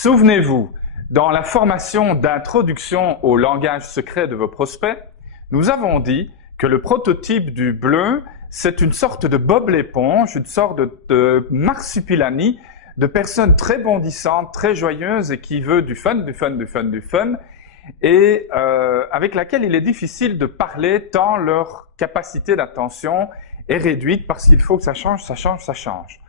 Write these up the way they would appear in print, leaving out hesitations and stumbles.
Souvenez-vous, dans la formation d'introduction au langage secret de vos prospects, nous avons dit que le prototype du bleu, c'est une sorte de Bob l'éponge, une sorte de marsupilami, de personnes très bondissantes, très joyeuses et qui veut du fun, et avec laquelle il est difficile de parler tant leur capacité d'attention est réduite parce qu'il faut que ça change.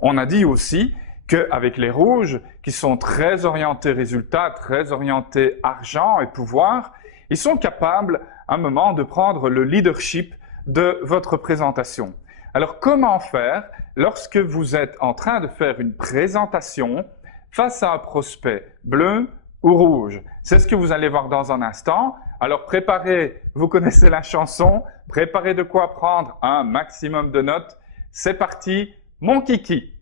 On a dit aussi qu'avec les rouges, qui sont très orientés résultats, très orientés argent et pouvoir, ils sont capables à un moment de prendre le leadership de votre présentation. Alors comment faire lorsque vous êtes en train de faire une présentation face à un prospect bleu ou rouge? C'est ce que vous allez voir dans un instant. Alors préparez, vous connaissez la chanson, préparez de quoi prendre un maximum de notes. C'est parti, mon kiki!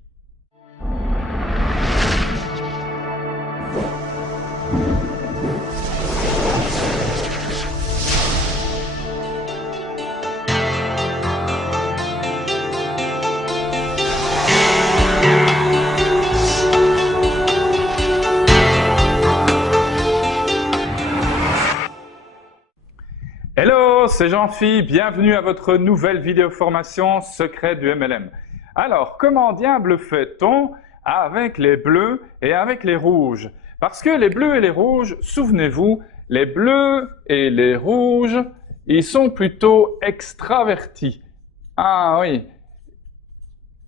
Hello, c'est Jean-Phi, bienvenue à votre nouvelle vidéo formation secret du MLM. Alors, comment diable fait-on avec les bleus et avec les rouges? Parce que les bleus et les rouges, souvenez-vous, les bleus et les rouges, ils sont plutôt extravertis. Ah oui,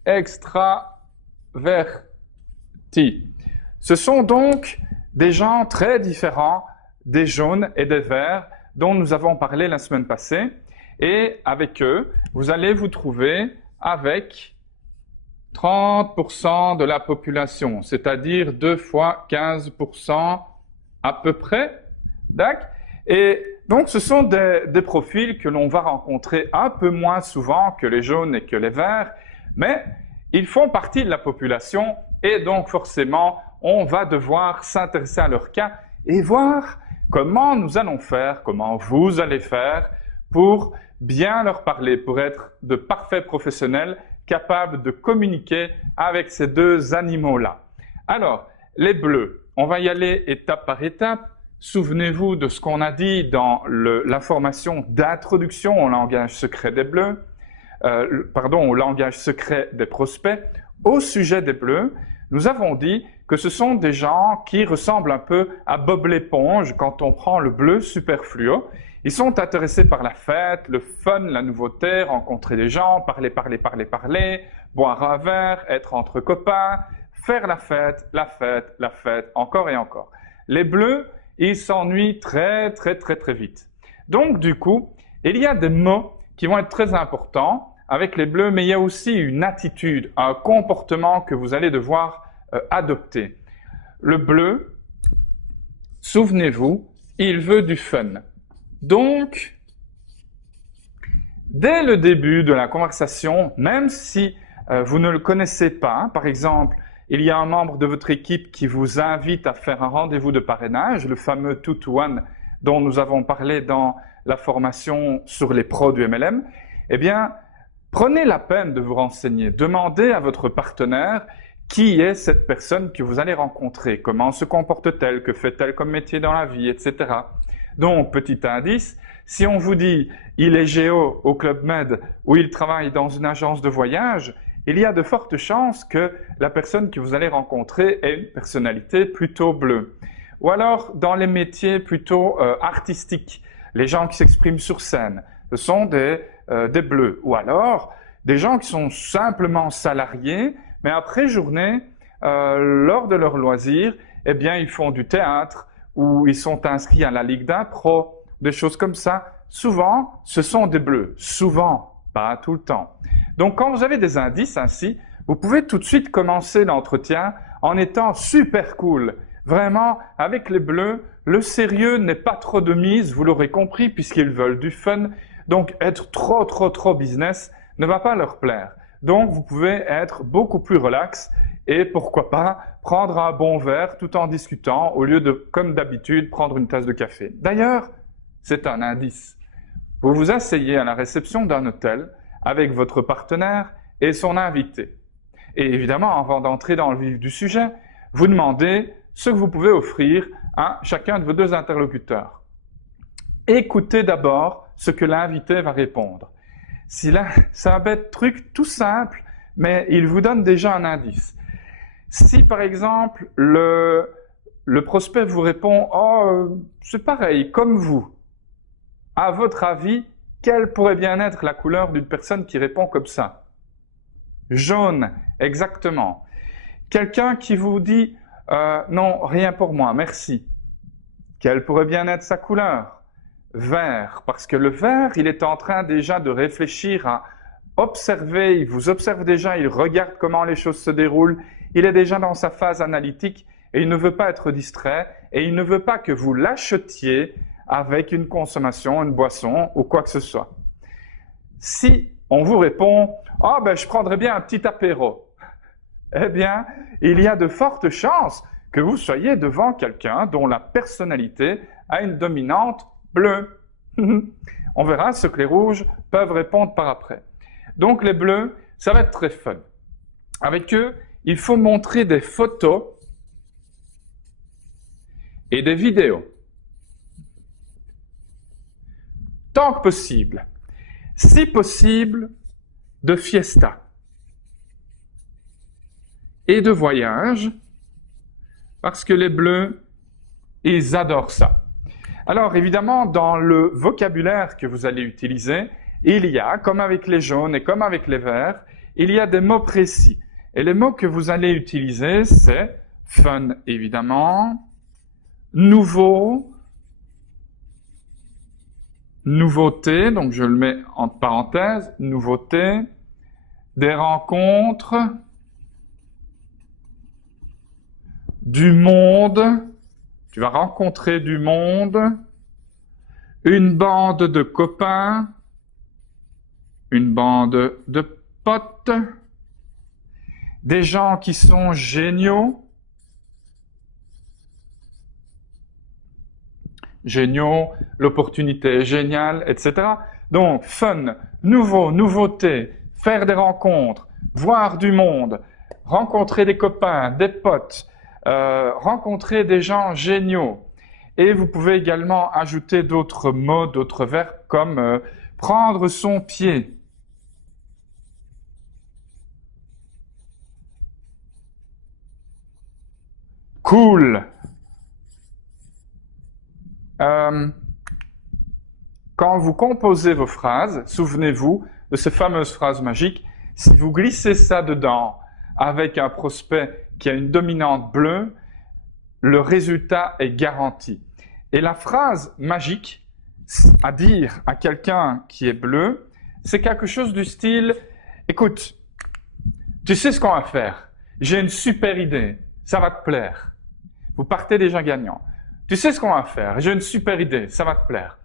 extravertis. Ce sont donc des gens très différents des jaunes et des verts dont nous avons parlé la semaine passée. Et avec eux, vous allez vous trouver avec 30% de la population, c'est-à-dire 2 fois 15% à peu près. D'accord? Et donc, ce sont des profils que l'on va rencontrer un peu moins souvent que les jaunes et que les verts, mais ils font partie de la population et donc forcément, on va devoir s'intéresser à leur cas et voir comment nous allons faire, comment vous allez faire pour bien leur parler, pour être de parfaits professionnels capables de communiquer avec ces deux animaux-là. Alors, les bleus, on va y aller étape par étape. Souvenez-vous de ce qu'on a dit dans la formation d'introduction au langage secret des bleus, au langage secret des prospects. Au sujet des bleus, nous avons dit que ce sont des gens qui ressemblent un peu à Bob l'éponge quand on prend le bleu super fluo. Ils sont intéressés par la fête, le fun, la nouveauté, rencontrer des gens, parler, boire un verre, être entre copains, faire la fête, encore et encore. Les bleus, ils s'ennuient très vite. Donc du coup, il y a des mots qui vont être très importants avec les bleus, mais il y a aussi une attitude, un comportement que vous allez devoir adopter. Le bleu, souvenez-vous, il veut du fun. Donc, dès le début de la conversation, même si vous ne le connaissez pas, par exemple, il y a un membre de votre équipe qui vous invite à faire un rendez-vous de parrainage, le fameux 2-to-1 dont nous avons parlé dans la formation sur les pros du MLM, eh bien, prenez la peine de vous renseigner. Demandez à votre partenaire qui est cette personne que vous allez rencontrer, comment se comporte-t-elle, que fait-elle comme métier dans la vie, etc. Donc, petit indice, si on vous dit « il est géo au Club Med » ou « il travaille dans une agence de voyage », il y a de fortes chances que la personne que vous allez rencontrer ait une personnalité plutôt bleue. Ou alors, dans les métiers plutôt artistiques, les gens qui s'expriment sur scène, ce sont des bleus. Ou alors, des gens qui sont simplement salariés, mais après journée, lors de leur loisir, eh bien, ils font du théâtre ou ils sont inscrits à la Ligue d'impro, des choses comme ça. Souvent, ce sont des bleus. Souvent, pas tout le temps. Donc, quand vous avez des indices ainsi, vous pouvez tout de suite commencer l'entretien en étant super cool. Vraiment, avec les bleus, le sérieux n'est pas trop de mise, vous l'aurez compris, puisqu'ils veulent du fun. Donc, être trop business ne va pas leur plaire. Donc, vous pouvez être beaucoup plus relax et pourquoi pas prendre un bon verre tout en discutant au lieu de, comme d'habitude, prendre une tasse de café. D'ailleurs, c'est un indice. Vous vous asseyez à la réception d'un hôtel avec votre partenaire et son invité. Et évidemment, avant d'entrer dans le vif du sujet, vous demandez ce que vous pouvez offrir à chacun de vos deux interlocuteurs. Écoutez d'abord ce que l'invité va répondre. Si là, c'est un bête truc tout simple, mais il vous donne déjà un indice. Si par exemple, le prospect vous répond « Oh, c'est pareil, comme vous », à votre avis, quelle pourrait bien être la couleur d'une personne qui répond comme ça? Jaune, exactement. Quelqu'un qui vous dit non, rien pour moi, merci. Quelle pourrait bien être sa couleur? Vert, parce que le vert, il est en train déjà de réfléchir à observer, il vous observe déjà, il regarde comment les choses se déroulent, il est déjà dans sa phase analytique et il ne veut pas être distrait et il ne veut pas que vous l'achetiez avec une consommation, une boisson ou quoi que ce soit. Si on vous répond « Ah ben je prendrais bien un petit apéro », eh bien, il y a de fortes chances que vous soyez devant quelqu'un dont la personnalité a une dominante bleue. On verra ce que les rouges peuvent répondre par après. Donc les bleus, ça va être très fun. Avec eux, il faut montrer des photos et des vidéos. Tant que possible. Si possible, de fiesta et de voyage, parce que les bleus, ils adorent ça. Alors évidemment, dans le vocabulaire que vous allez utiliser, il y a, comme avec les jaunes et comme avec les verts, il y a des mots précis. Et les mots que vous allez utiliser, c'est fun, évidemment, nouveau, nouveauté, donc je le mets entre parenthèses, nouveauté, des rencontres, du monde, tu vas rencontrer du monde, une bande de copains, une bande de potes, des gens qui sont géniaux, l'opportunité est géniale, etc. Donc, fun, nouveau, nouveauté, faire des rencontres, voir du monde, rencontrer des copains, des potes, rencontrer des gens géniaux. Et vous pouvez également ajouter d'autres mots, d'autres verbes comme prendre son pied. Cool. Quand vous composez vos phrases, souvenez-vous de ces fameuses phrases magiques. Si vous glissez ça dedans avec un prospect qui a une dominante bleue, le résultat est garanti. Et la phrase magique à dire à quelqu'un qui est bleu, c'est quelque chose du style « Écoute, tu sais ce qu'on va faire? J'ai une super idée, ça va te plaire. » Vous partez déjà gagnant. Tu sais ce qu'on va faire? J'ai une super idée, ça va te plaire.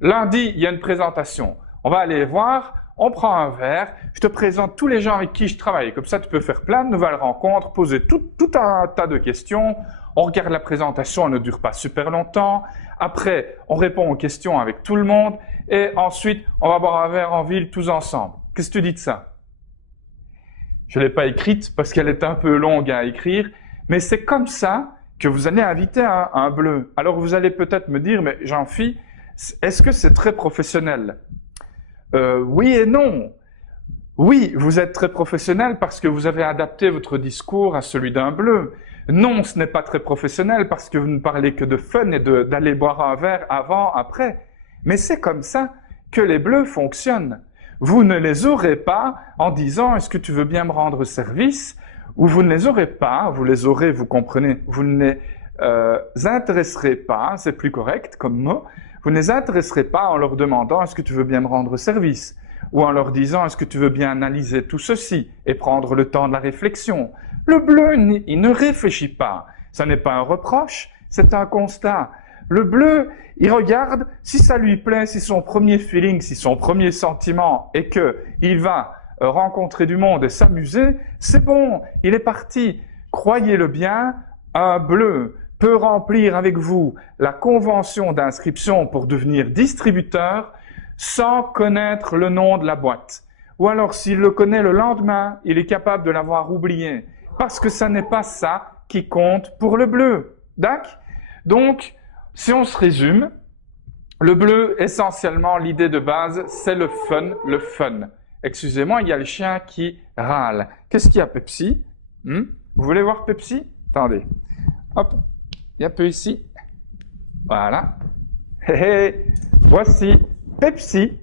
Lundi, il y a une présentation. On va aller voir, on prend un verre, je te présente tous les gens avec qui je travaille. Comme ça, tu peux faire plein de nouvelles rencontres, poser tout un tas de questions. On regarde la présentation, elle ne dure pas super longtemps. Après, on répond aux questions avec tout le monde. Et ensuite, on va boire un verre en ville tous ensemble. Qu'est-ce que tu dis de ça? Je ne l'ai pas écrite parce qu'elle est un peu longue à écrire. Mais c'est comme ça que vous allez inviter un bleu. Alors vous allez peut-être me dire, mais Jean-Phi, est-ce que c'est très professionnel? Oui et non. Oui, vous êtes très professionnel parce que vous avez adapté votre discours à celui d'un bleu. Non, ce n'est pas très professionnel parce que vous ne parlez que de fun et d'aller boire un verre avant, après. Mais c'est comme ça que les bleus fonctionnent. Vous ne les aurez pas en disant « est-ce que tu veux bien me rendre service ?» ou vous ne les aurez pas, vous les aurez, vous comprenez, vous ne les intéresserez pas, c'est plus correct comme mot, vous ne les intéresserez pas en leur demandant « est-ce que tu veux bien me rendre service ?» ou en leur disant « est-ce que tu veux bien analyser tout ceci ?» et prendre le temps de la réflexion. Le bleu, il ne réfléchit pas. Ça n'est pas un reproche, c'est un constat. Le bleu, il regarde si ça lui plaît, si son premier feeling, si son premier sentiment est que il va rencontrer du monde et s'amuser, c'est bon, il est parti. Croyez-le bien, un bleu peut remplir avec vous la convention d'inscription pour devenir distributeur sans connaître le nom de la boîte. Ou alors, s'il le connaît le lendemain, il est capable de l'avoir oublié. Parce que ça n'est pas ça qui compte pour le bleu. D'accord? Donc, si on se résume, le bleu, essentiellement, l'idée de base, c'est le fun, le fun. Excusez-moi, il y a le chien qui râle. Qu'est-ce qu'il y a, Pepsi? Vous voulez voir Pepsi? Attendez. Hop, il y a peu ici. Voilà. Hé hé, voici Pepsi,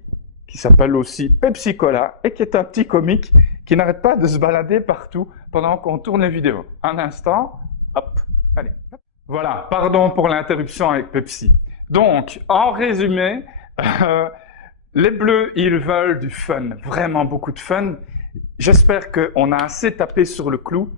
qui s'appelle aussi Pepsi Cola, et qui est un petit comique qui n'arrête pas de se balader partout pendant qu'on tourne les vidéos. Un instant, hop, allez. Voilà, pardon pour l'interruption avec Pepsi. Donc, en résumé, les bleus, ils veulent du fun, vraiment beaucoup de fun. J'espère qu'on a assez tapé sur le clou.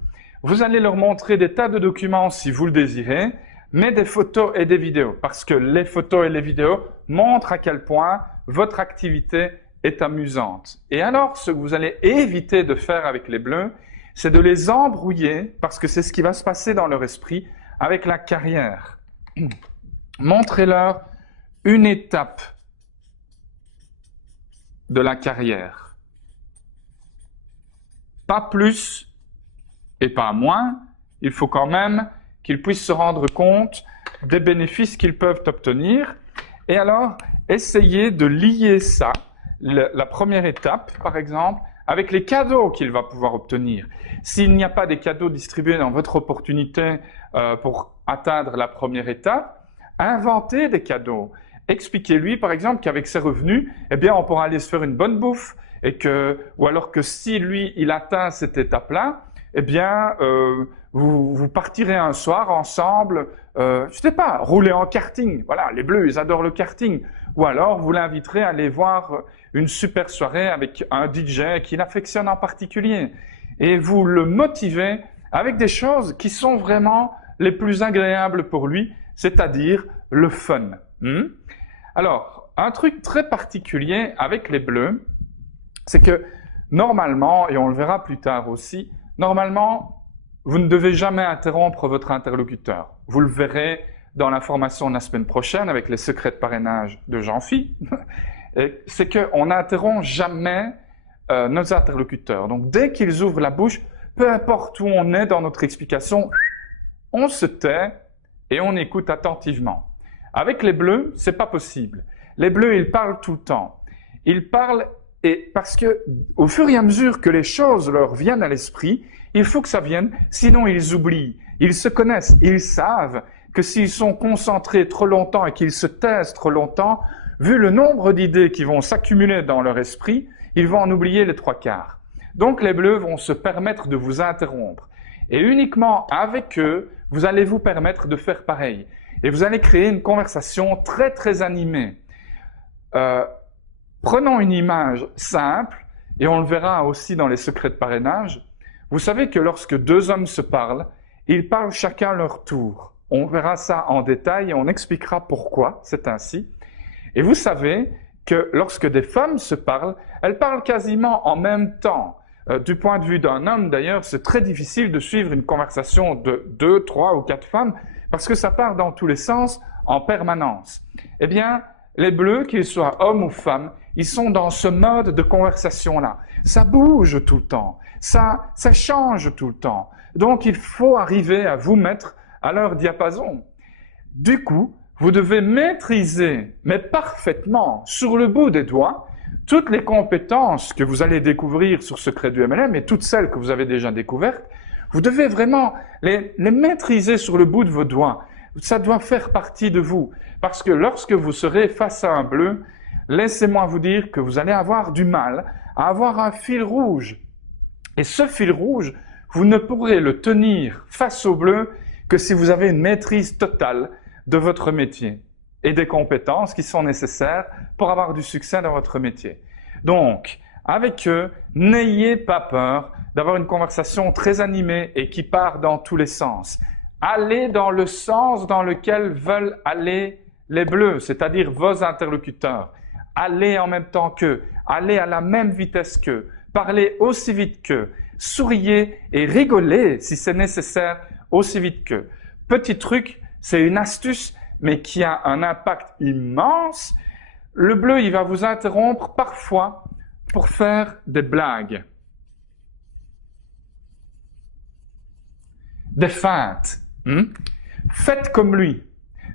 Vous allez leur montrer des tas de documents si vous le désirez, mais des photos et des vidéos, parce que les photos et les vidéos montrent à quel point votre activité est amusante. Et alors, ce que vous allez éviter de faire avec les bleus, c'est de les embrouiller, parce que c'est ce qui va se passer dans leur esprit, avec la carrière. Montrez-leur une étape de la carrière. Pas plus et pas moins. Il faut quand même qu'ils puissent se rendre compte des bénéfices qu'ils peuvent obtenir. Et alors, essayez de lier ça, la première étape, par exemple, avec les cadeaux qu'il va pouvoir obtenir. S'il n'y a pas des cadeaux distribués dans votre opportunité pour atteindre la première étape, inventez des cadeaux. Expliquez-lui, par exemple, qu'avec ses revenus, eh bien, on pourra aller se faire une bonne bouffe, ou alors que si lui, il atteint cette étape-là, eh bien, vous partirez un soir ensemble, je sais pas, rouler en karting. Voilà, les bleus, ils adorent le karting. Ou alors, vous l'inviterez à aller voir une super soirée avec un DJ qu'il affectionne en particulier. Et vous le motivez avec des choses qui sont vraiment les plus agréables pour lui, c'est-à-dire le fun. Alors, un truc très particulier avec les bleus, c'est que normalement, et on le verra plus tard aussi, normalement, vous ne devez jamais interrompre votre interlocuteur. Vous le verrez dans la formation de la semaine prochaine avec les secrets de parrainage de Jean-Phi. C'est qu'on n'interrompt jamais nos interlocuteurs. Donc, dès qu'ils ouvrent la bouche, peu importe où on est dans notre explication, on se tait et on écoute attentivement. Avec les bleus, c'est pas possible. Les bleus, ils parlent tout le temps. Ils parlent et parce que au fur et à mesure que les choses leur viennent à l'esprit, il faut que ça vienne, sinon ils oublient. Ils se connaissent, ils savent que s'ils sont concentrés trop longtemps et qu'ils se taisent trop longtemps, vu le nombre d'idées qui vont s'accumuler dans leur esprit, ils vont en oublier les trois quarts. Donc les bleus vont se permettre de vous interrompre. Et uniquement avec eux, vous allez vous permettre de faire pareil. Et vous allez créer une conversation très très animée. Prenons une image simple, et on le verra aussi dans les secrets de parrainage. Vous savez que lorsque deux hommes se parlent, ils parlent chacun leur tour. On verra ça en détail et on expliquera pourquoi c'est ainsi. Et vous savez que lorsque des femmes se parlent, elles parlent quasiment en même temps. Du point de vue d'un homme, d'ailleurs, c'est très difficile de suivre une conversation de 2, 3 ou 4 femmes parce que ça part dans tous les sens en permanence. Eh bien, les bleus, qu'ils soient hommes ou femmes, ils sont dans ce mode de conversation-là. Ça bouge tout le temps, ça change tout le temps. Donc, il faut arriver à vous mettre à leur diapason. Du coup, vous devez maîtriser, mais parfaitement, sur le bout des doigts, toutes les compétences que vous allez découvrir sur Secret du MLM et toutes celles que vous avez déjà découvertes. Vous devez vraiment les maîtriser sur le bout de vos doigts. Ça doit faire partie de vous. Parce que lorsque vous serez face à un bleu, laissez-moi vous dire que vous allez avoir du mal à avoir un fil rouge. Et ce fil rouge, vous ne pourrez le tenir face au bleu que si vous avez une maîtrise totale de votre métier et des compétences qui sont nécessaires pour avoir du succès dans votre métier. Donc, avec eux, n'ayez pas peur d'avoir une conversation très animée et qui part dans tous les sens. Allez dans le sens dans lequel veulent aller les bleus, c'est-à-dire vos interlocuteurs. Allez en même temps qu'eux, allez à la même vitesse qu'eux, parlez aussi vite qu'eux, souriez et rigolez si c'est nécessaire aussi vite qu'eux. Petit truc, c'est une astuce, mais qui a un impact immense. Le bleu, il va vous interrompre parfois pour faire des blagues, des feintes. Faites comme lui.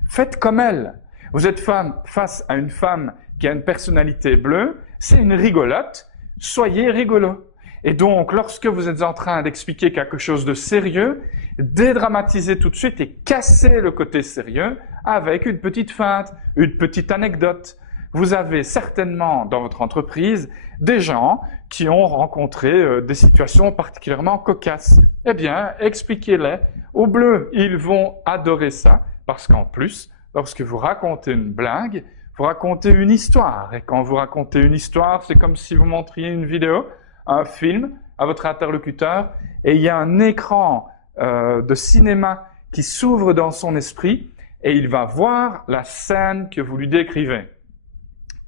Faites comme elle. Vous êtes face à une femme qui a une personnalité bleue, c'est une rigolote, soyez rigolo. Et donc, lorsque vous êtes en train d'expliquer quelque chose de sérieux, dédramatisez tout de suite et cassez le côté sérieux avec une petite feinte, une petite anecdote. Vous avez certainement dans votre entreprise des gens qui ont rencontré des situations particulièrement cocasses. Eh bien, expliquez-les aux bleus. Ils vont adorer ça parce qu'en plus, lorsque vous racontez une blague, vous racontez une histoire. Et quand vous racontez une histoire, c'est comme si vous montriez une vidéo, un film à votre interlocuteur et il y a un écran de cinéma qui s'ouvre dans son esprit et il va voir la scène que vous lui décrivez.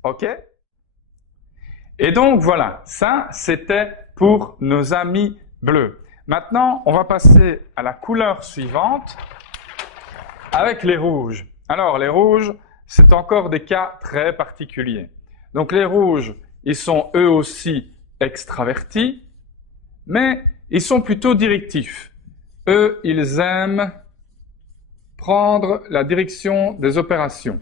OK? Et donc voilà, ça c'était pour nos amis bleus. Maintenant, on va passer à la couleur suivante avec les rouges. Alors les rouges, c'est encore des cas très particuliers. Donc les rouges, ils sont eux aussi extravertis, mais ils sont plutôt directifs. Eux, ils aiment prendre la direction des opérations.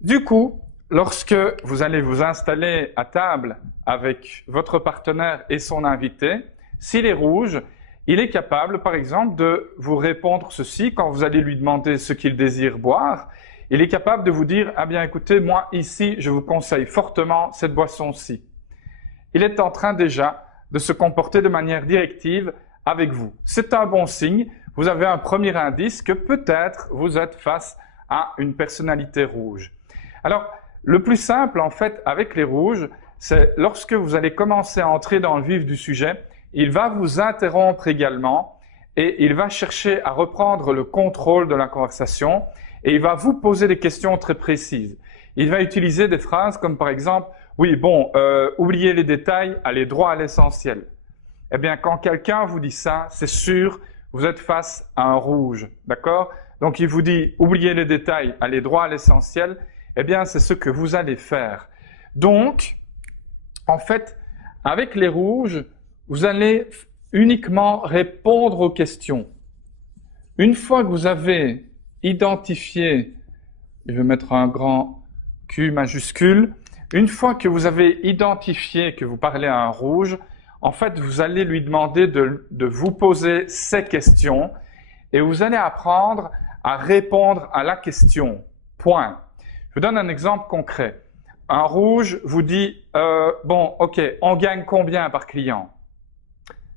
Du coup, lorsque vous allez vous installer à table avec votre partenaire et son invité, s'il est rouge, il est capable, par exemple, de vous répondre ceci quand vous allez lui demander ce qu'il désire boire. Il est capable de vous dire « Ah bien, écoutez, moi ici, je vous conseille fortement cette boisson-ci. » Il est en train déjà de se comporter de manière directive avec vous. C'est un bon signe. Vous avez un premier indice que peut-être vous êtes face à une personnalité rouge. Alors, le plus simple, en fait, avec les rouges, c'est lorsque vous allez commencer à entrer dans le vif du sujet, il va vous interrompre également et il va chercher à reprendre le contrôle de la conversation et il va vous poser des questions très précises. Il va utiliser des phrases comme par exemple « Oui, bon, oubliez les détails, allez droit à l'essentiel ». Eh bien, quand quelqu'un vous dit ça, c'est sûr, vous êtes face à un rouge, d'accord? Donc, il vous dit « Oubliez les détails, allez droit à l'essentiel ». Eh bien, c'est ce que vous allez faire. Donc, en fait, avec les rouges, vous allez uniquement répondre aux questions. Une fois que vous avez identifié, je vais mettre un grand Q majuscule, une fois que vous avez identifié que vous parlez à un rouge, en fait, vous allez lui demander de vous poser ces questions et vous allez apprendre à répondre à la question. Point. Je vous donne un exemple concret. Un rouge vous dit bon, ok, on gagne combien par client?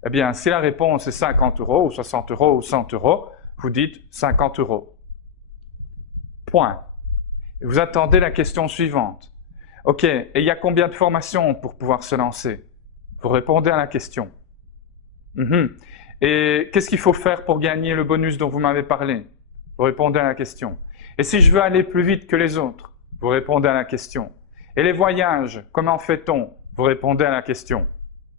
Eh bien, si la réponse est 50 € ou 60 € ou 100 €, vous dites 50 €. Point. Et vous attendez la question suivante. Ok, et il y a combien de formations pour pouvoir se lancer? Vous répondez à la question. Et qu'est-ce qu'il faut faire pour gagner le bonus dont vous m'avez parlé? Vous répondez à la question. Et si je veux aller plus vite que les autres? Vous répondez à la question. Et les voyages, comment fait-on? Vous répondez à la question.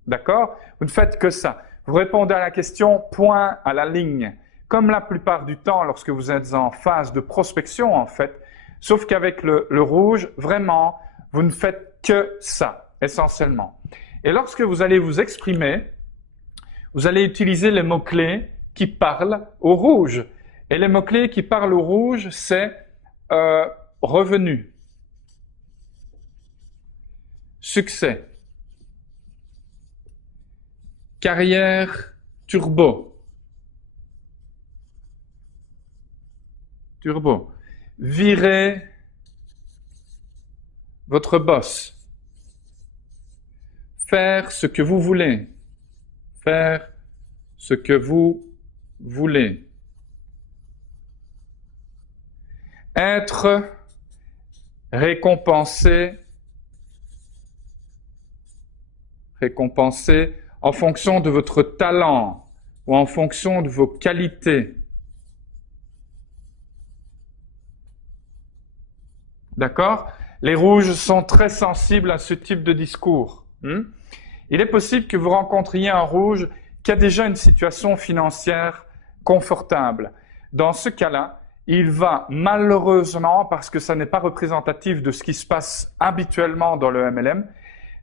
D'accord? Vous ne faites que ça. Vous répondez à la question, point à la ligne. Comme la plupart du temps, lorsque vous êtes en phase de prospection, en fait, sauf qu'avec le rouge, vraiment, vous ne faites que ça, essentiellement. Et lorsque vous allez vous exprimer, vous allez utiliser les mots-clés qui parlent au rouge. Et les mots-clés qui parlent au rouge, c'est revenu, succès, carrière turbo, virez votre boss, faire ce que vous voulez, faire ce que vous voulez, être récompensé en fonction de votre talent ou en fonction de vos qualités. D'accord? Les rouges sont très sensibles à ce type de discours. Il est possible que vous rencontriez un rouge qui a déjà une situation financière confortable. Dans ce cas-là, il va malheureusement, parce que ça n'est pas représentatif de ce qui se passe habituellement dans le MLM,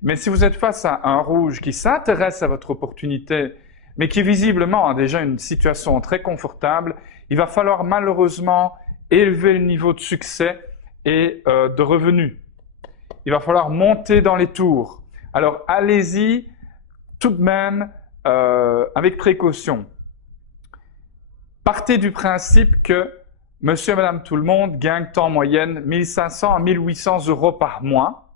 mais si vous êtes face à un rouge qui s'intéresse à votre opportunité, mais qui visiblement a déjà une situation très confortable, il va falloir malheureusement élever le niveau de succès et de revenus. Il va falloir monter dans les tours. Alors allez-y tout de même avec précaution. Partez du principe que monsieur et madame tout le monde gagnent en moyenne 1500 à 1800 euros par mois.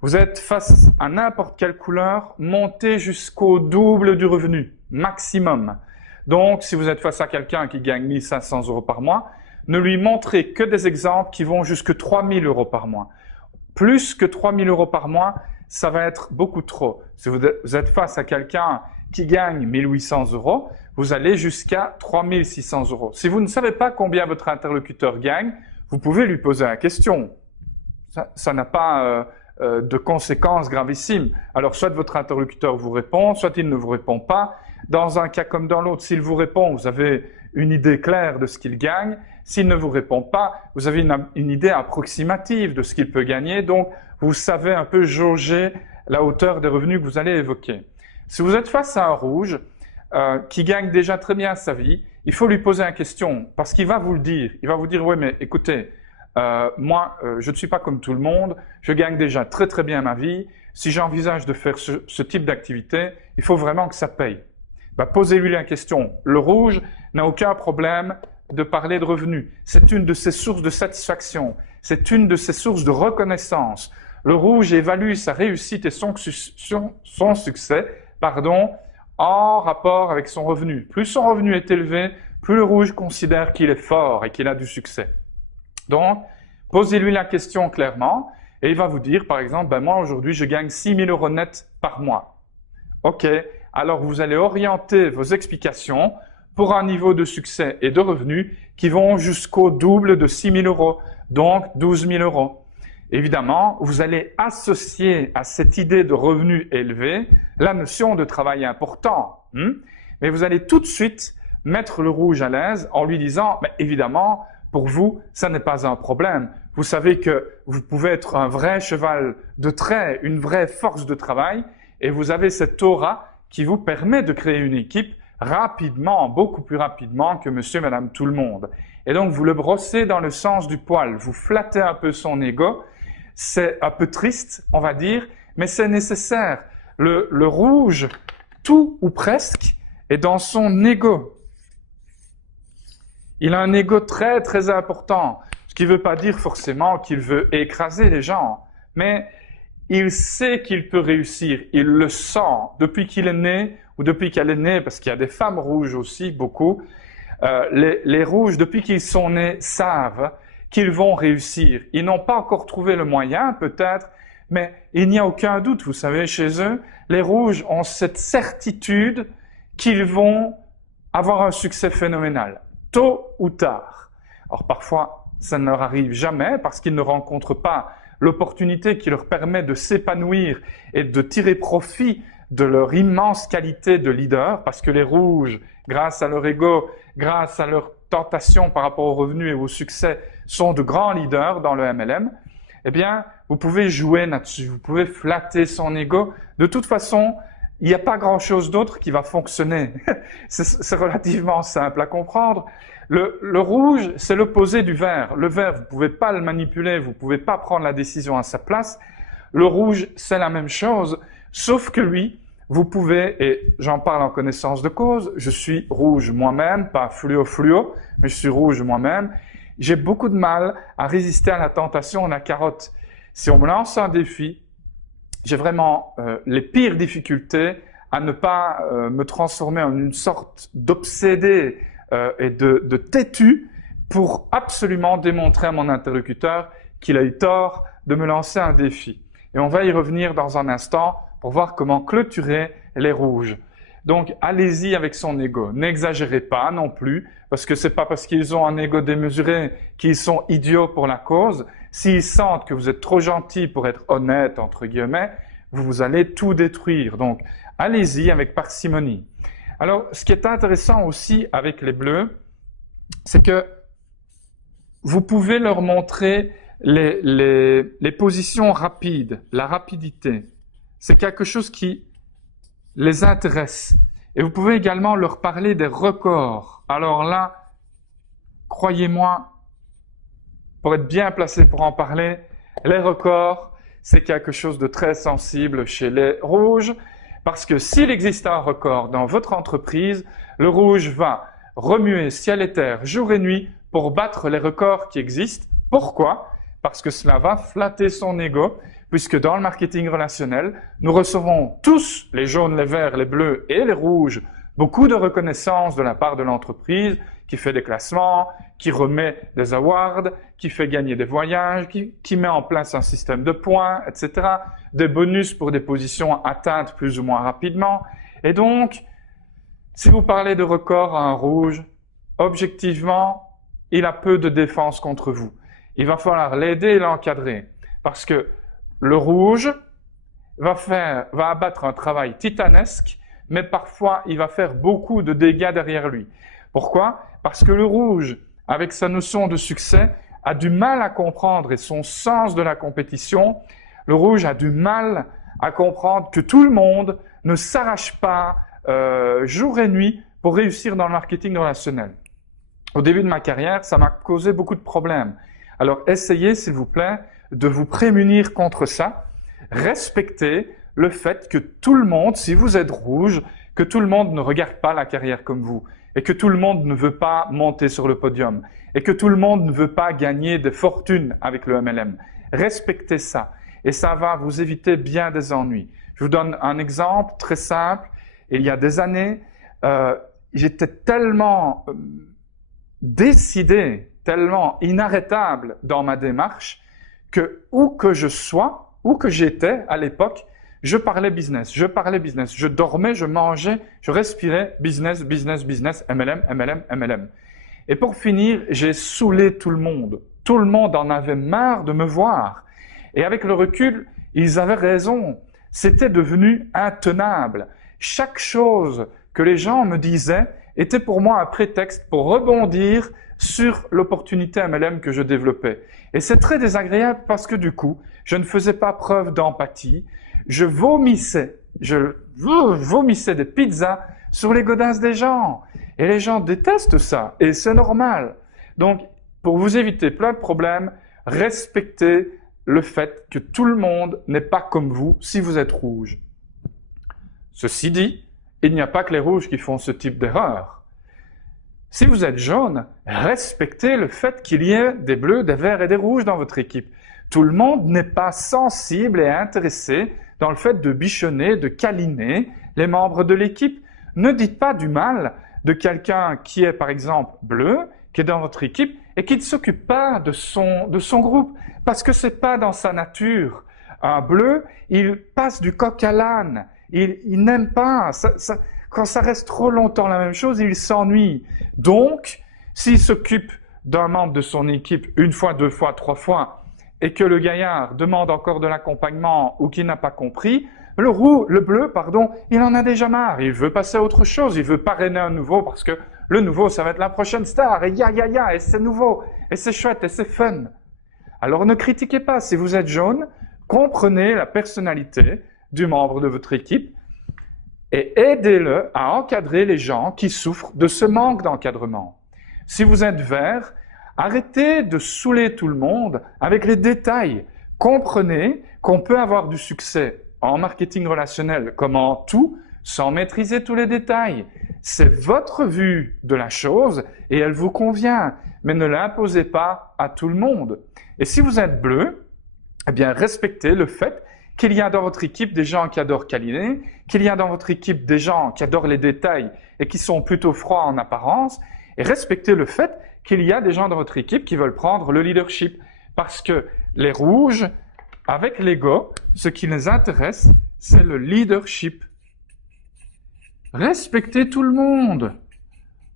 Vous êtes face à n'importe quelle couleur, montez jusqu'au double du revenu, maximum. Donc, si vous êtes face à quelqu'un qui gagne 1500 euros par mois, ne lui montrez que des exemples qui vont jusque 3000 euros par mois. Plus que 3000 euros par mois, ça va être beaucoup trop. Si vous êtes face à quelqu'un qui gagne 1800 euros, vous allez jusqu'à 3600 euros. Si vous ne savez pas combien votre interlocuteur gagne, vous pouvez lui poser la question. Ça n'a pas de conséquences gravissimes. Alors, soit votre interlocuteur vous répond, soit il ne vous répond pas. Dans un cas comme dans l'autre, s'il vous répond, vous avez une idée claire de ce qu'il gagne. S'il ne vous répond pas, vous avez une idée approximative de ce qu'il peut gagner. Donc, vous savez un peu jauger la hauteur des revenus que vous allez évoquer. Si vous êtes face à un rouge qui gagne déjà très bien sa vie, il faut lui poser une question parce qu'il va vous le dire. Il va vous dire, oui, mais écoutez, moi, je ne suis pas comme tout le monde, je gagne déjà très très bien ma vie. Si j'envisage de faire ce type d'activité, il faut vraiment que ça paye. Posez-lui la question. Le rouge n'a aucun problème de parler de revenus. C'est une de ses sources de satisfaction. C'est une de ses sources de reconnaissance. Le rouge évalue sa réussite et son succès, en rapport avec son revenu. Plus son revenu est élevé, plus le rouge considère qu'il est fort et qu'il a du succès. Donc, posez-lui la question clairement et il va vous dire, par exemple, moi aujourd'hui je gagne 6 000 euros net par mois. Ok, alors vous allez orienter vos explications pour un niveau de succès et de revenus qui vont jusqu'au double de 6 000 euros, donc 12 000 euros. Évidemment, vous allez associer à cette idée de revenus élevés la notion de travail important. Mais vous allez tout de suite mettre le rouge à l'aise en lui disant, évidemment, pour vous, ça n'est pas un problème. Vous savez que vous pouvez être un vrai cheval de trait, une vraie force de travail, et vous avez cette aura qui vous permet de créer une équipe rapidement, beaucoup plus rapidement que monsieur et madame tout le monde. Et donc, vous le brossez dans le sens du poil, vous flattez un peu son ego. C'est un peu triste, on va dire, mais c'est nécessaire. Le rouge, tout ou presque, est dans son ego. Il a un ego très très important, ce qui ne veut pas dire forcément qu'il veut écraser les gens, mais il sait qu'il peut réussir, il le sent depuis qu'il est né ou depuis qu'elle est née, parce qu'il y a des femmes rouges aussi, beaucoup. Les rouges, depuis qu'ils sont nés, savent qu'ils vont réussir. Ils n'ont pas encore trouvé le moyen, peut-être, mais il n'y a aucun doute, vous savez, chez eux, les rouges ont cette certitude qu'ils vont avoir un succès phénoménal, tôt ou tard. Alors parfois, ça ne leur arrive jamais parce qu'ils ne rencontrent pas l'opportunité qui leur permet de s'épanouir et de tirer profit de leur immense qualité de leader, parce que les rouges, grâce à leur ego, grâce à leur tentation par rapport aux revenus et au succès, sont de grands leaders dans le MLM, eh bien, vous pouvez jouer là-dessus, vous pouvez flatter son ego. De toute façon, il n'y a pas grand-chose d'autre qui va fonctionner. C'est relativement simple à comprendre. Le rouge, c'est l'opposé du vert. Le vert, vous ne pouvez pas le manipuler, vous ne pouvez pas prendre la décision à sa place. Le rouge, c'est la même chose, sauf que lui, vous pouvez, et j'en parle en connaissance de cause, je suis rouge moi-même, pas fluo, mais je suis rouge moi-même. J'ai beaucoup de mal à résister à la tentation de la carotte. Si on me lance un défi, j'ai vraiment les pires difficultés à ne pas me transformer en une sorte d'obsédé et de têtu pour absolument démontrer à mon interlocuteur qu'il a eu tort de me lancer un défi. Et on va y revenir dans un instant pour voir comment clôturer les rouges. Donc, allez-y avec son ego. N'exagérez pas non plus, parce que c'est pas parce qu'ils ont un ego démesuré qu'ils sont idiots pour la cause. S'ils sentent que vous êtes trop gentil pour être honnête, entre guillemets, vous allez tout détruire. Donc, allez-y avec parcimonie. Alors, ce qui est intéressant aussi avec les bleus, c'est que vous pouvez leur montrer les positions rapides, la rapidité. C'est quelque chose qui les intéresse. Et vous pouvez également leur parler des records. Alors là, croyez-moi, pour être bien placé pour en parler, les records, c'est quelque chose de très sensible chez les rouges, parce que s'il existe un record dans votre entreprise, le rouge va remuer ciel et terre, jour et nuit, pour battre les records qui existent. Pourquoi? Parce que cela va flatter son ego, puisque dans le marketing relationnel, nous recevons tous, les jaunes, les verts, les bleus et les rouges, beaucoup de reconnaissance de la part de l'entreprise qui fait des classements, qui remet des awards, qui fait gagner des voyages, qui met en place un système de points, etc. Des bonus pour des positions atteintes plus ou moins rapidement. Et donc, si vous parlez de record à un rouge, objectivement, il a peu de défense contre vous. Il va falloir l'aider et l'encadrer. Parce que le rouge va abattre un travail titanesque, mais parfois il va faire beaucoup de dégâts derrière lui. Pourquoi? Parce que le rouge, avec sa notion de succès, a du mal à comprendre, et son sens de la compétition, le rouge a du mal à comprendre que tout le monde ne s'arrache pas jour et nuit pour réussir dans le marketing relationnel. Au début de ma carrière, ça m'a causé beaucoup de problèmes. Alors essayez, s'il vous plaît, de vous prémunir contre ça. Respectez le fait que tout le monde, si vous êtes rouge, que tout le monde ne regarde pas la carrière comme vous, et que tout le monde ne veut pas monter sur le podium, et que tout le monde ne veut pas gagner des fortunes avec le MLM. Respectez ça, et ça va vous éviter bien des ennuis. Je vous donne un exemple très simple. Il y a des années, j'étais tellement décidé, tellement inarrêtable dans ma démarche, que où que je sois, où que j'étais à l'époque, je parlais business, je dormais, je mangeais, je respirais business, business, business, MLM, MLM, MLM. Et pour finir, j'ai saoulé tout le monde. Tout le monde en avait marre de me voir. Et avec le recul, ils avaient raison. C'était devenu intenable. Chaque chose que les gens me disaient était pour moi un prétexte pour rebondir sur l'opportunité MLM que je développais. Et c'est très désagréable parce que du coup, je ne faisais pas preuve d'empathie. Je vomissais des pizzas sur les godasses des gens. Et les gens détestent ça. Et c'est normal. Donc, pour vous éviter plein de problèmes, respectez le fait que tout le monde n'est pas comme vous si vous êtes rouge. Ceci dit, il n'y a pas que les rouges qui font ce type d'erreur. Si vous êtes jaune, respectez le fait qu'il y ait des bleus, des verts et des rouges dans votre équipe. Tout le monde n'est pas sensible et intéressé dans le fait de bichonner, de câliner les membres de l'équipe. Ne dites pas du mal de quelqu'un qui est par exemple bleu, qui est dans votre équipe et qui ne s'occupe pas de son groupe parce que c'est pas dans sa nature. Un bleu, il passe du coq à l'âne. Il n'aime pas. Quand ça reste trop longtemps la même chose, il s'ennuie. Donc, s'il s'occupe d'un membre de son équipe une fois, deux fois, trois fois, et que le gaillard demande encore de l'accompagnement ou qu'il n'a pas compris, le bleu, il en a déjà marre. Il veut passer à autre chose. Il veut parrainer un nouveau parce que le nouveau, ça va être la prochaine star. Et et c'est nouveau. Et c'est chouette. Et c'est fun. Alors ne critiquez pas. Si vous êtes jaune, comprenez la personnalité du membre de votre équipe et aidez-le à encadrer les gens qui souffrent de ce manque d'encadrement. Si vous êtes vert, arrêtez de saouler tout le monde avec les détails. Comprenez qu'on peut avoir du succès en marketing relationnel comme en tout sans maîtriser tous les détails. C'est votre vue de la chose et elle vous convient, mais ne l'imposez pas à tout le monde. Et si vous êtes bleu, eh bien respectez le fait qu'il y a dans votre équipe des gens qui adorent câliner, qu'il y a dans votre équipe des gens qui adorent les détails et qui sont plutôt froids en apparence, et respectez le fait qu'il y a des gens dans votre équipe qui veulent prendre le leadership. Parce que les rouges, avec l'ego, ce qui les intéresse, c'est le leadership. Respectez tout le monde.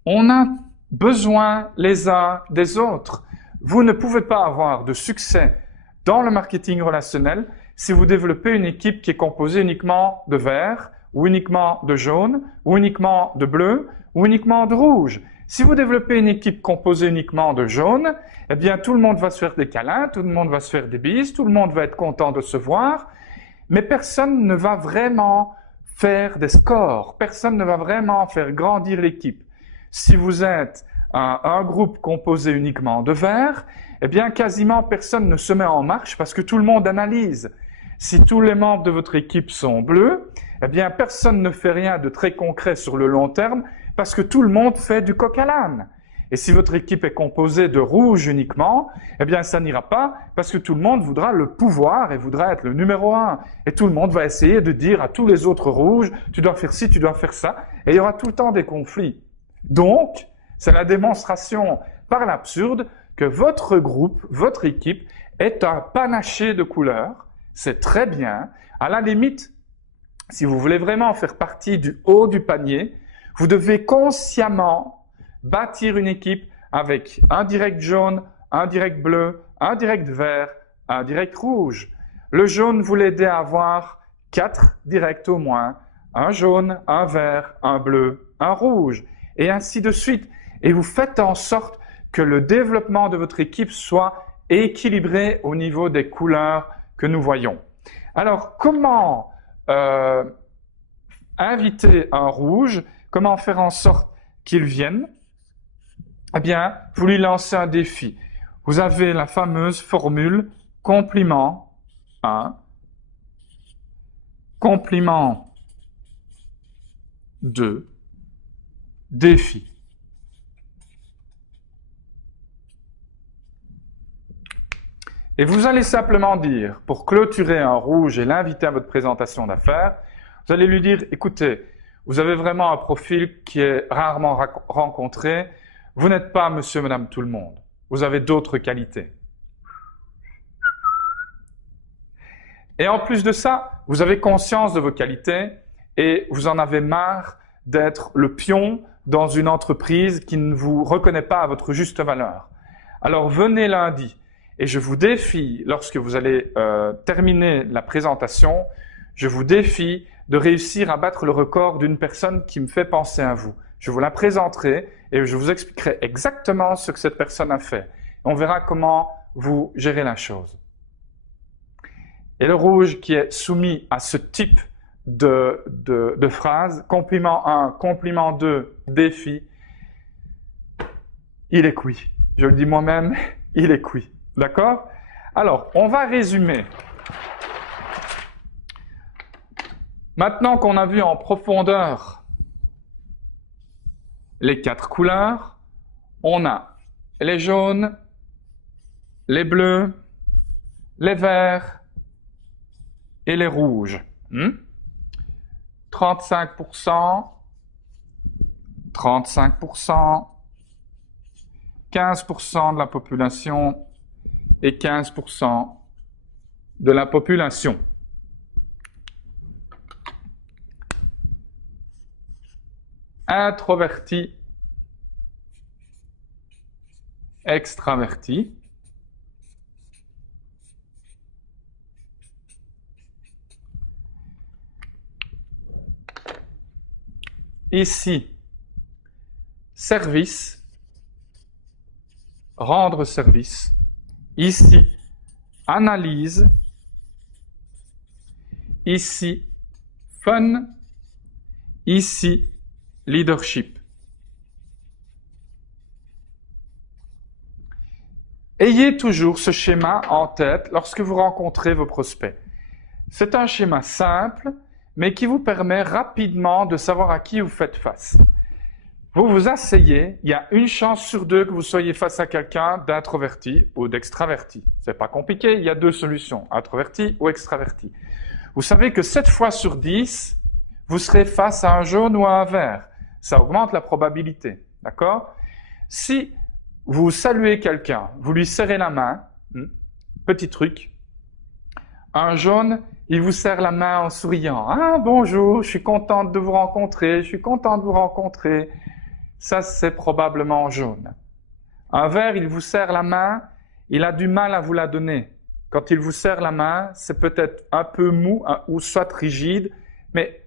On a besoin les uns des autres. Vous ne pouvez pas avoir de succès dans le marketing relationnel si vous développez une équipe qui est composée uniquement de vert, ou uniquement de jaune, ou uniquement de bleu, ou uniquement de rouge. Si vous développez une équipe composée uniquement de jaune, eh bien tout le monde va se faire des câlins, tout le monde va se faire des bises, tout le monde va être content de se voir, mais personne ne va vraiment faire des scores, personne ne va vraiment faire grandir l'équipe. Si vous êtes un groupe composé uniquement de verts, eh bien, quasiment personne ne se met en marche parce que tout le monde analyse. Si tous les membres de votre équipe sont bleus, eh bien, personne ne fait rien de très concret sur le long terme parce que tout le monde fait du coq à l'âne. Et si votre équipe est composée de rouges uniquement, eh bien, ça n'ira pas parce que tout le monde voudra le pouvoir et voudra être le numéro 1. Et tout le monde va essayer de dire à tous les autres rouges, tu dois faire ci, tu dois faire ça. Et il y aura tout le temps des conflits. Donc, c'est la démonstration par l'absurde que votre groupe, votre équipe, est un panaché de couleurs. C'est très bien. À la limite, si vous voulez vraiment faire partie du haut du panier, vous devez consciemment bâtir une équipe avec un direct jaune, un direct bleu, un direct vert, un direct rouge. Le jaune vous l'aidez à avoir 4 directs au moins, un jaune, un vert, un bleu, un rouge, et ainsi de suite. Et vous faites en sorte que le développement de votre équipe soit équilibré au niveau des couleurs que nous voyons. Alors, comment inviter un rouge? Comment faire en sorte qu'il vienne? Eh bien, vous lui lancez un défi. Vous avez la fameuse formule compliment 1, compliment 2, défi. Et vous allez simplement dire, pour clôturer un rouge et l'inviter à votre présentation d'affaires, vous allez lui dire, écoutez, vous avez vraiment un profil qui est rarement rencontré. Vous n'êtes pas monsieur, madame, tout le monde. Vous avez d'autres qualités. Et en plus de ça, vous avez conscience de vos qualités et vous en avez marre d'être le pion dans une entreprise qui ne vous reconnaît pas à votre juste valeur. Alors venez lundi et je vous défie, lorsque vous allez terminer la présentation, je vous défie de réussir à battre le record d'une personne qui me fait penser à vous. Je vous la présenterai et je vous expliquerai exactement ce que cette personne a fait. On verra comment vous gérez la chose. Et le rouge qui est soumis à ce type de phrase, compliment 1, compliment 2, défi, il est cuit. Je le dis moi-même, il est cuit. D'accord? Alors, on va résumer. Maintenant qu'on a vu en profondeur les 4 couleurs, on a les jaunes, les bleus, les verts et les rouges. 35%, 35%, 15% de la population et 15% de la population. Introverti, extraverti, ici, service, rendre service, ici, analyse, ici, fun, ici, leadership. Ayez toujours ce schéma en tête lorsque vous rencontrez vos prospects. C'est un schéma simple, mais qui vous permet rapidement de savoir à qui vous faites face. Vous vous asseyez, il y a une chance sur 2 que vous soyez face à quelqu'un d'introverti ou d'extraverti. C'est pas compliqué, il y a 2 solutions, introverti ou extraverti. Vous savez que 7 fois sur 10, vous serez face à un jaune ou à un vert. Ça augmente la probabilité, d'accord? Si vous saluez quelqu'un, vous lui serrez la main, petit truc, un jaune, il vous serre la main en souriant. « Ah, bonjour, je suis contente de vous rencontrer, je suis content de vous rencontrer. » Ça, c'est probablement jaune. Un vert, il vous serre la main, il a du mal à vous la donner. Quand il vous serre la main, c'est peut-être un peu mou ou soit rigide, mais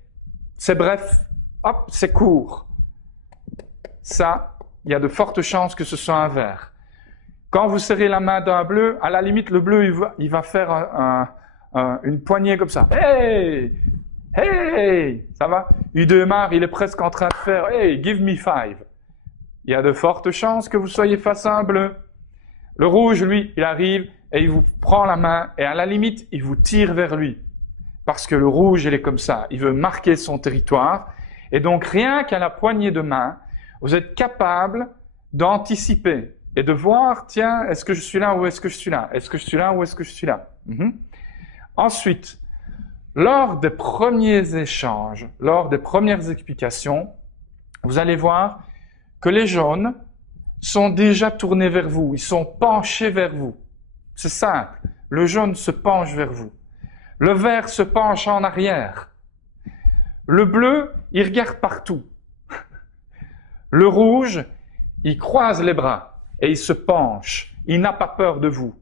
c'est bref, hop, c'est court. Ça, il y a de fortes chances que ce soit un vert. Quand vous serrez la main d'un bleu, à la limite, le bleu, il va faire une poignée comme ça. Hey! Hey! Ça va? Udemar, il est presque en train de faire Hey, give me 5. il y a de fortes chances que vous soyez face à un bleu. Le rouge, lui, il arrive et il vous prend la main et à la limite, il vous tire vers lui. Parce que le rouge, il est comme ça, il veut marquer son territoire. Et donc, rien qu'à la poignée de main, vous êtes capable d'anticiper et de voir, tiens, est-ce que je suis là ou est-ce que je suis là? Est-ce que je suis là ou est-ce que je suis là? Ensuite, lors des premiers échanges, lors des premières explications, vous allez voir que les jaunes sont déjà tournés vers vous, ils sont penchés vers vous. C'est simple, le jaune se penche vers vous. Le vert se penche en arrière. Le bleu, il regarde partout. Le rouge, il croise les bras et il se penche. Il n'a pas peur de vous.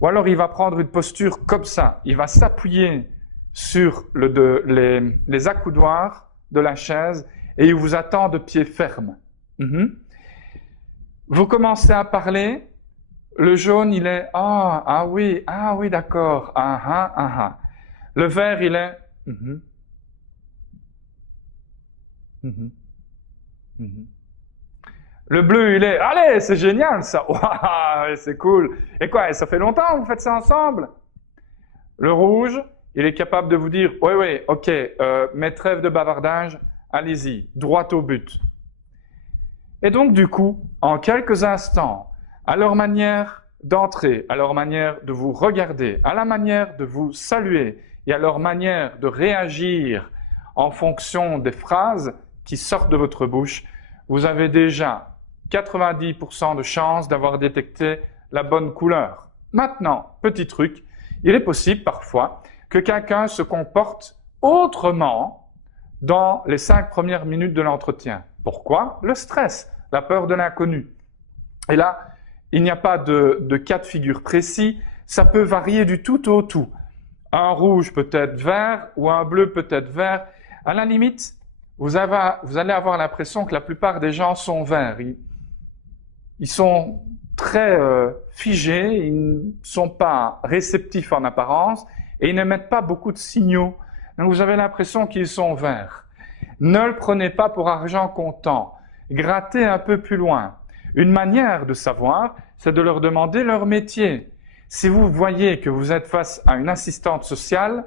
Ou alors il va prendre une posture comme ça. Il va s'appuyer sur les accoudoirs de la chaise et il vous attend de pied ferme. Vous commencez à parler. Le jaune, il est « ah oui, d'accord, Le vert, il est Le bleu, il est « allez, c'est génial ça, wow, c'est cool. Et quoi, ça fait longtemps que vous faites ça ensemble ?» Le rouge, il est capable de vous dire « oui, ok, mais trêve de bavardage, allez-y, droit au but. » Et donc du coup, en quelques instants, à leur manière d'entrer, à leur manière de vous regarder, à la manière de vous saluer et à leur manière de réagir en fonction des phrases qui sortent de votre bouche, vous avez déjà 90% de chances d'avoir détecté la bonne couleur. Maintenant, petit truc, il est possible parfois que quelqu'un se comporte autrement dans les 5 premières minutes de l'entretien. Pourquoi? Le stress, la peur de l'inconnu. Et là, il n'y a pas de cas de figure précis, ça peut varier du tout au tout. Un rouge peut être vert ou un bleu peut être vert. À la limite, vous allez avoir l'impression que la plupart des gens sont verts. Ils sont très figés, ils ne sont pas réceptifs en apparence et ils n'émettent pas beaucoup de signaux. Donc vous avez l'impression qu'ils sont verts. Ne le prenez pas pour argent comptant. Grattez un peu plus loin. Une manière de savoir, c'est de leur demander leur métier. Si vous voyez que vous êtes face à une assistante sociale,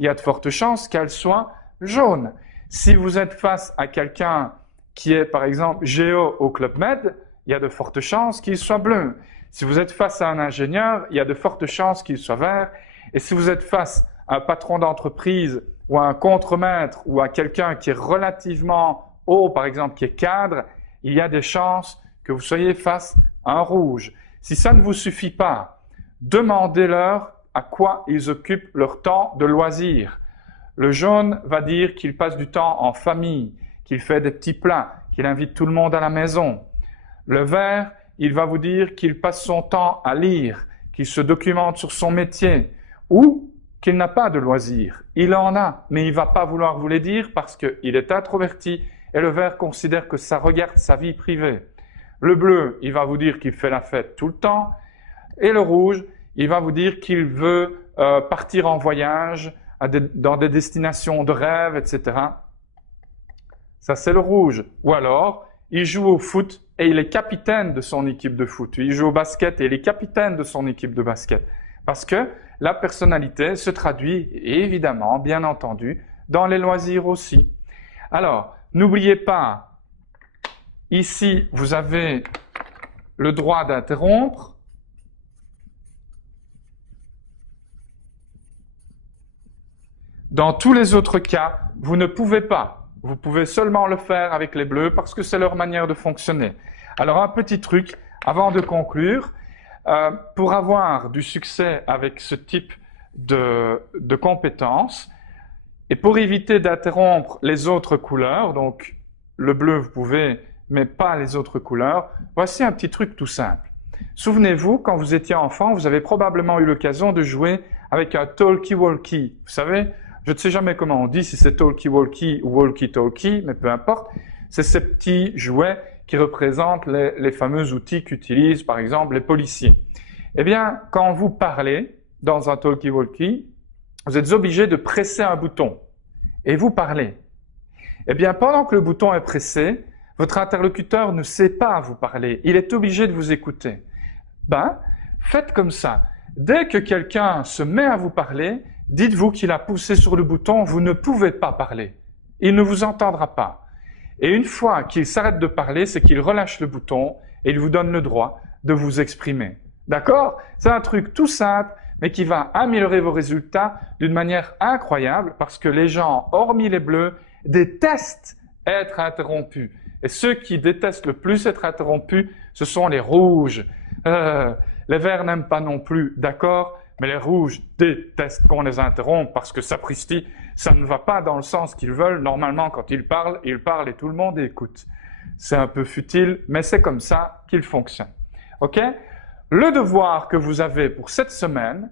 il y a de fortes chances qu'elle soit jaune. Si vous êtes face à quelqu'un qui est, par exemple, géo au Club Med, il y a de fortes chances qu'il soit bleu. Si vous êtes face à un ingénieur, il y a de fortes chances qu'il soit vert. Et si vous êtes face à un patron d'entreprise ou à un contremaître ou à quelqu'un qui est relativement haut, par exemple, qui est cadre, il y a des chances que vous soyez face à un rouge. Si ça ne vous suffit pas, demandez-leur à quoi ils occupent leur temps de loisir. Le jaune va dire qu'il passe du temps en famille, qu'il fait des petits plats, qu'il invite tout le monde à la maison. Le vert, il va vous dire qu'il passe son temps à lire, qu'il se documente sur son métier ou qu'il n'a pas de loisirs. Il en a, mais il ne va pas vouloir vous les dire parce qu'il est introverti et le vert considère que ça regarde sa vie privée. Le bleu, il va vous dire qu'il fait la fête tout le temps. Et le rouge, il va vous dire qu'il veut partir en voyage dans des destinations de rêve, etc. Ça, c'est le rouge. Ou alors, il joue au foot et il est capitaine de son équipe de foot. Il joue au basket et il est capitaine de son équipe de basket. Parce que la personnalité se traduit évidemment, bien entendu, dans les loisirs aussi. Alors, n'oubliez pas, ici, vous avez le droit d'interrompre. Dans tous les autres cas, vous ne pouvez pas. Vous pouvez seulement le faire avec les bleus parce que c'est leur manière de fonctionner. Alors, un petit truc avant de conclure. Pour avoir du succès avec ce type de compétences et pour éviter d'interrompre les autres couleurs, donc le bleu vous pouvez, mais pas les autres couleurs, voici un petit truc tout simple. Souvenez-vous, quand vous étiez enfant, vous avez probablement eu l'occasion de jouer avec un talkie-walkie. Vous savez, je ne sais jamais comment on dit, si c'est talkie-walkie ou walkie-talkie, mais peu importe. C'est ces petits jouets qui représentent les fameux outils qu'utilisent, par exemple, les policiers. Eh bien, quand vous parlez dans un talkie-walkie, vous êtes obligé de presser un bouton et vous parlez. Eh bien, pendant que le bouton est pressé, Votre interlocuteur ne sait pas vous parler, il est obligé de vous écouter. Faites comme ça. Dès que quelqu'un se met à vous parler, dites-vous qu'il a poussé sur le bouton, vous ne pouvez pas parler. Il ne vous entendra pas. Et une fois qu'il s'arrête de parler, c'est qu'il relâche le bouton et il vous donne le droit de vous exprimer. D'accord? C'est un truc tout simple, mais qui va améliorer vos résultats d'une manière incroyable parce que les gens, hormis les bleus, détestent être interrompus. Et ceux qui détestent le plus être interrompus, ce sont les rouges. Les verts n'aiment pas non plus, d'accord? Mais les rouges détestent qu'on les interrompe parce que sapristi, ça ne va pas dans le sens qu'ils veulent. Normalement, quand ils parlent et tout le monde écoute. C'est un peu futile, mais c'est comme ça qu'ils fonctionnent. OK? Le devoir que vous avez pour cette semaine,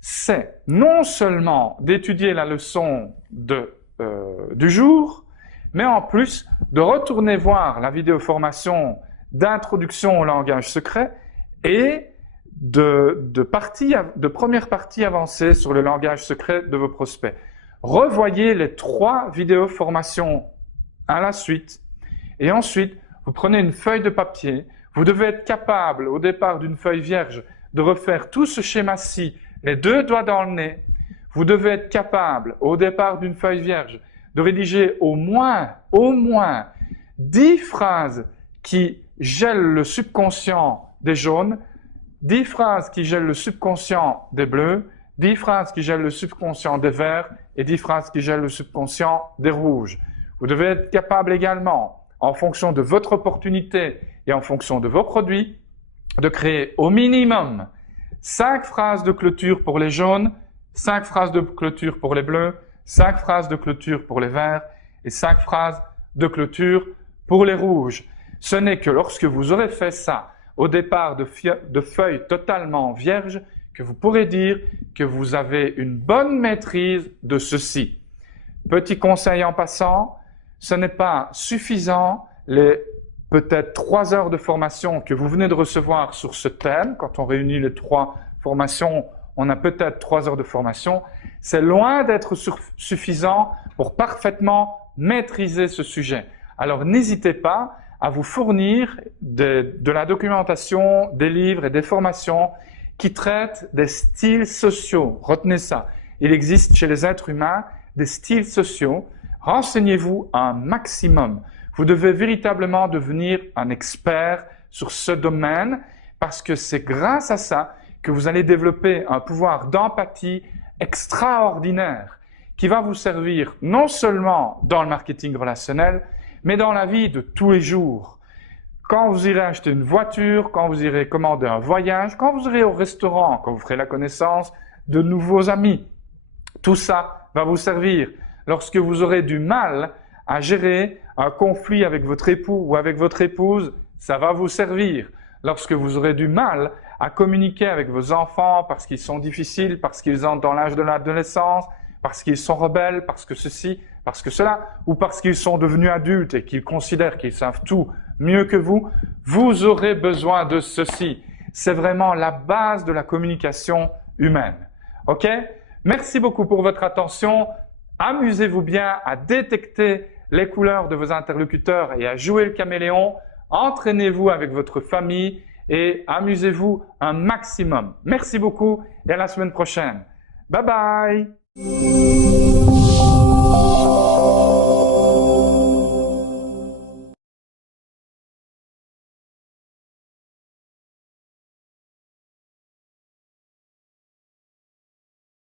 c'est non seulement d'étudier la leçon du jour, mais en plus de retourner voir la vidéo formation d'introduction au langage secret et de première partie avancée sur le langage secret de vos prospects. Revoyez les 3 vidéos formation à la suite et ensuite vous prenez une feuille de papier. Vous devez être capable au départ d'une feuille vierge de refaire tout ce schéma-ci, les 2 doigts dans le nez. Vous devez être capable au départ d'une feuille vierge de rédiger au moins 10 phrases qui gèlent le subconscient des jaunes, 10 phrases qui gèlent le subconscient des bleus, 10 phrases qui gèlent le subconscient des verts et 10 phrases qui gèlent le subconscient des rouges. Vous devez être capable également, en fonction de votre opportunité et en fonction de vos produits, de créer au minimum 5 phrases de clôture pour les jaunes, 5 phrases de clôture pour les bleus, 5 phrases de clôture pour les verts et 5 phrases de clôture pour les rouges. Ce n'est que lorsque vous aurez fait ça au départ de feuilles totalement vierges que vous pourrez dire que vous avez une bonne maîtrise de ceci. Petit conseil en passant, ce n'est pas suffisant les peut-être 3 heures de formation que vous venez de recevoir sur ce thème. Quand on réunit les 3 formations, on a peut-être 3 heures de formation. C'est loin d'être suffisant pour parfaitement maîtriser ce sujet. Alors n'hésitez pas à vous fournir de la documentation, des livres et des formations qui traitent des styles sociaux. Retenez ça. Il existe chez les êtres humains des styles sociaux. Renseignez-vous un maximum. Vous devez véritablement devenir un expert sur ce domaine parce que c'est grâce à ça que vous allez développer un pouvoir d'empathie extraordinaire qui va vous servir non seulement dans le marketing relationnel, mais dans la vie de tous les jours. Quand vous irez acheter une voiture, quand vous irez commander un voyage, quand vous irez au restaurant, quand vous ferez la connaissance de nouveaux amis, tout ça va vous servir. Lorsque vous aurez du mal à gérer un conflit avec votre époux ou avec votre épouse, ça va vous servir. Lorsque vous aurez du mal à communiquer avec vos enfants parce qu'ils sont difficiles, parce qu'ils entrent dans l'âge de l'adolescence, parce qu'ils sont rebelles, parce que ceci, parce que cela, ou parce qu'ils sont devenus adultes et qu'ils considèrent qu'ils savent tout mieux que vous, vous aurez besoin de ceci. C'est vraiment la base de la communication humaine. OK? Merci beaucoup pour votre attention. Amusez-vous bien à détecter les couleurs de vos interlocuteurs et à jouer le caméléon. Entraînez-vous avec votre famille et amusez-vous un maximum. Merci beaucoup et à la semaine prochaine. Bye bye!